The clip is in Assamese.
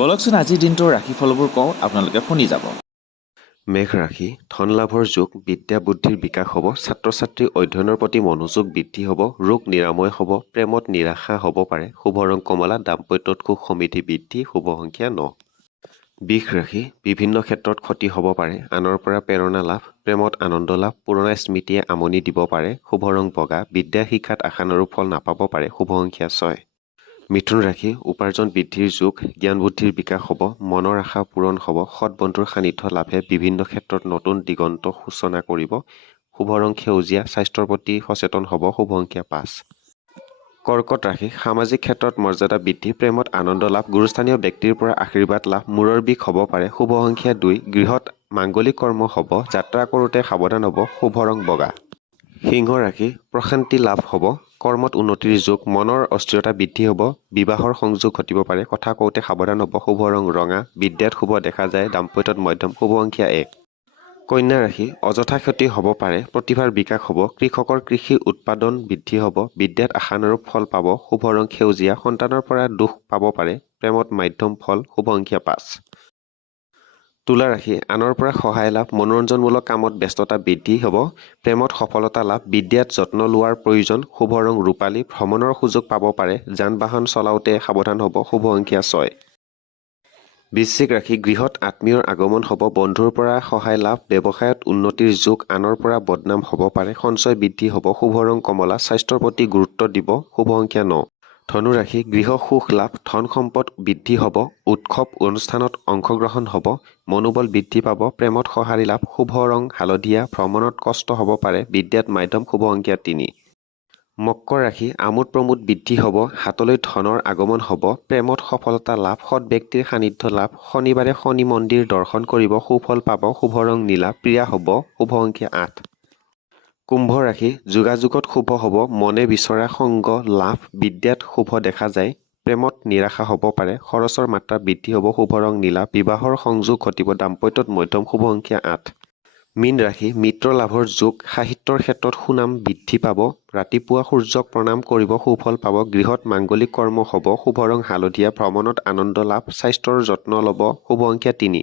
বলকচোন আজিৰ দিনটোৰ ৰাশিফলবোৰ কওঁ, আপোনালোকে শুনি যাব। মেঘ ৰাশি, ধন লাভৰ যোগ, বিদ্যা বুদ্ধিৰ বিকাশ হ'ব, ছাত্ৰ ছাত্ৰীৰ অধ্যয়নৰ প্ৰতি মনোযোগ বৃদ্ধি হ'ব, ৰোগ নিৰাময় হ'ব, প্ৰেমত নিৰাশা হ'ব পাৰে, শুভ ৰং কমলা, দাম্পত্যত সুখ সমৃদ্ধি বৃদ্ধি, শুভ সংখ্যা 9। বৃষ ৰাশি, বিভিন্ন ক্ষেত্ৰত ক্ষতি হ'ব পাৰে, আনৰ পৰা প্ৰেৰণা লাভ, প্ৰেমত আনন্দ লাভ, পুৰণা স্মৃতিয়ে আমনি দিব পাৰে, শুভ ৰং বগা, বিদ্যা শিক্ষাত আশানুৰূপ ফল নাপাব পাৰে, শুভ সংখ্যা 6। মিথুন ৰাশি, উপাৰ্জন বৃদ্ধিৰ যোগ, জ্ঞান বুদ্ধিৰ বিকাশ হ'ব, মনৰ আশা পূৰণ হ'ব, সৎ বন্ধুৰ সান্নিধ্য লাভে বিভিন্ন ক্ষেত্ৰত নতুন দিগন্ত সূচনা কৰিব, শুভ ৰং সেউজীয়া, স্বাস্থ্যৰ প্ৰতি সচেতন হ'ব, শুভ সংখ্যা 5। কৰ্কট ৰাশি, সামাজিক ক্ষেত্ৰত মৰ্যাদা বৃদ্ধি, প্ৰেমত আনন্দ লাভ, গুৰুস্থানীয় ব্যক্তিৰ পৰা আশীৰ্বাদ লাভ, মূৰৰ বিষ হ'ব পাৰে, শুভ সংখ্যা 2, গৃহত মাংগলিক কৰ্ম হ'ব, যাত্ৰা কৰোঁতে সাৱধান হ'ব, শুভ ৰং বগা। সিংহ ৰাশি, প্ৰশান্তি লাভ হ'ব, কৰ্মত উন্নতিৰ যোগ, মনৰ অস্থিৰতা বৃদ্ধি হ'ব, বিবাহৰ সংযোগ ঘটিব পাৰে, কথা কওঁতে সাৱধান হ'ব, শুভ ৰং ৰঙা, বিদ্যাত শুভ দেখা যায়, দাম্পত্যত মধ্যম, শুভ সংখ্যা 1। কন্যা ৰাশি, অযথা ক্ষতি হ'ব পাৰে, প্ৰতিভাৰ বিকাশ হ'ব, কৃষকৰ কৃষি উৎপাদন বৃদ্ধি হ'ব, বিদ্যাত আশানুৰূপ ফল পাব, শুভ ৰং সেউজীয়া, সন্তানৰ পৰা দুখ পাব পাৰে, প্ৰেমত মাধ্যম ফল, শুভ সংখ্যা 5। তুলা ৰাশি, আনৰ পৰা সহায় লাভ, মনোৰঞ্জনমূলক কামত ব্যস্ততা বৃদ্ধি হ'ব, প্ৰেমত সফলতা লাভ, বিদ্যাত যত্ন লোৱাৰ প্ৰয়োজন, শুভ ৰং ৰূপালী, ভ্ৰমণৰ সুযোগ পাব পাৰে, যান বাহন চলাওঁতে সাৱধান হ'ব, শুভ সংখ্যা 6। বৃশ্চিক ৰাশি, গৃহত আত্মীয়ৰ আগমন হ'ব, বন্ধুৰ পৰা সহায় লাভ, ব্যৱসায়ত উন্নতিৰ যোগ, আনৰ পৰা বদনাম হ'ব পাৰে, সঞ্চয় বৃদ্ধি হ'ব, শুভ ৰং কমলা, স্বাস্থ্যৰ প্ৰতি গুৰুত্ব দিব, শুভ সংখ্যা 9। ধনু ৰাশি, গৃহ সুখ লাভ, ধন সম্পদ বৃদ্ধি হ'ব, উৎসৱ অনুষ্ঠানত অংশগ্ৰহণ হ'ব, মনোবল বৃদ্ধি পাব, প্ৰেমত সঁহাৰি লাভ, শুভ ৰং হালধীয়া, ভ্ৰমণত কষ্ট হ'ব পাৰে, বিদ্যাত মাধ্যম, শুভ সংখ্যা 3। মকৰ ৰাশি, আমোদ প্ৰমোদ বৃদ্ধি হ'ব, হাতলৈ ধনৰ আগমন হ'ব, প্ৰেমত সফলতা লাভ, সৎ ব্যক্তিৰ সান্নিধ্য লাভ, শনিবাৰে শনি মন্দিৰ দৰ্শন কৰিব, সুফল পাব, শুভ ৰং নীলা, প্ৰিয়া হ'ব, শুভ সংখ্যা 8। কুম্ভ ৰাশি, যোগাযোগত শুভ হ'ব, মনে বিচৰা সংগ লাভ, বিদ্যাত শুভ দেখা যায়, প্ৰেমত নিৰাশা হ'ব পাৰে, খৰচৰ মাত্ৰা বৃদ্ধি হ'ব, শুভ ৰং নীলা, বিবাহৰ সংযোগ ঘটিব, দাম্পত্যত মধ্যম, শুভ সংখ্যা 8। মীন ৰাশি, মিত্ৰ লাভৰ যোগ, সাহিত্যৰ ক্ষেত্ৰত সুনাম বৃদ্ধি পাব, ৰাতিপুৱা সূৰ্যক প্ৰণাম কৰিব, সুফল পাব, গৃহত মাংগলিক কৰ্ম হ'ব, শুভ ৰং হালধীয়া, ভ্ৰমণত আনন্দ লাভ, স্বাস্থ্যৰ যত্ন ল'ব, শুভ সংখ্যা 3।